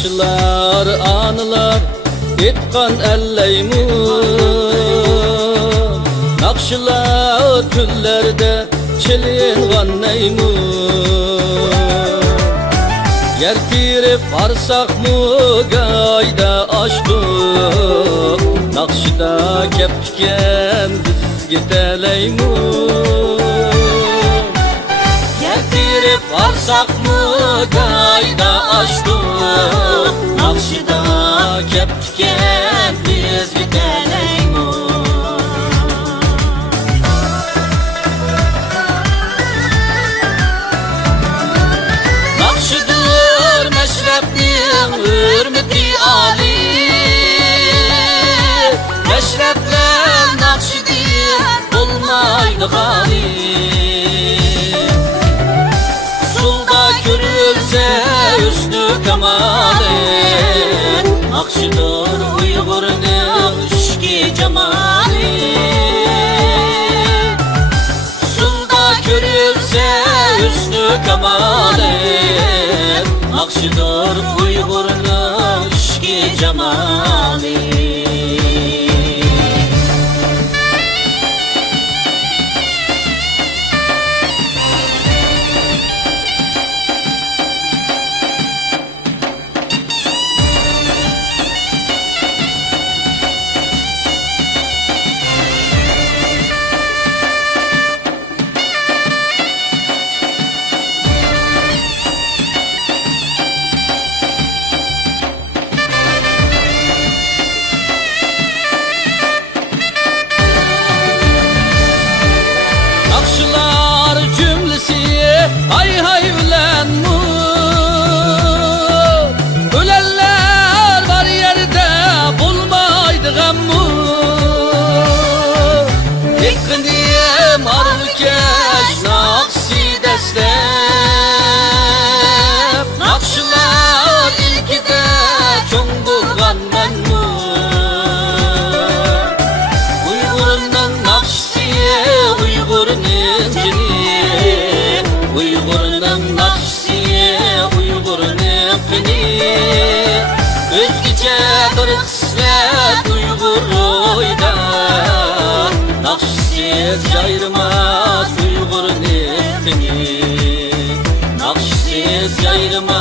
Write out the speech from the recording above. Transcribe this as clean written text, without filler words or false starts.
Nakşılar, anılar etkan elleymun. Nakşılar küllerde çelingan neymun. Yer tirip varsak mı gayda açtık. Nakşıda kepken biz gideleymun. Yer tirip varsak mı gayda açtık. Nakşıda kepken biz gideleymun. Nakşıdır meşrepnin hürmeti âli. Meşrepler nakşidir olmaydı hali. Sulda görülse üstü kemali. Nakşidir Uygur'un işki cemali. Sulda görülse üstü kemali. Nakşidir Uygur'un işki cemali. Nakşılar cümlesi hay hay ülen mu? Ölenler var yerde bulmaydı gam mu? Ekniyem arlıkeş nakşi deslep. Nakşılar ilki de çoğun bulgan men mu? Uygur'un nakşisiye Uygur'un incini. Uygur'un nakşisiye Uygur'un ipini. Özgüce bir kısmet Uygur oyda. Nakşisiz yayılmaz Uygur'un ipini. Nakşisiz yayılmaz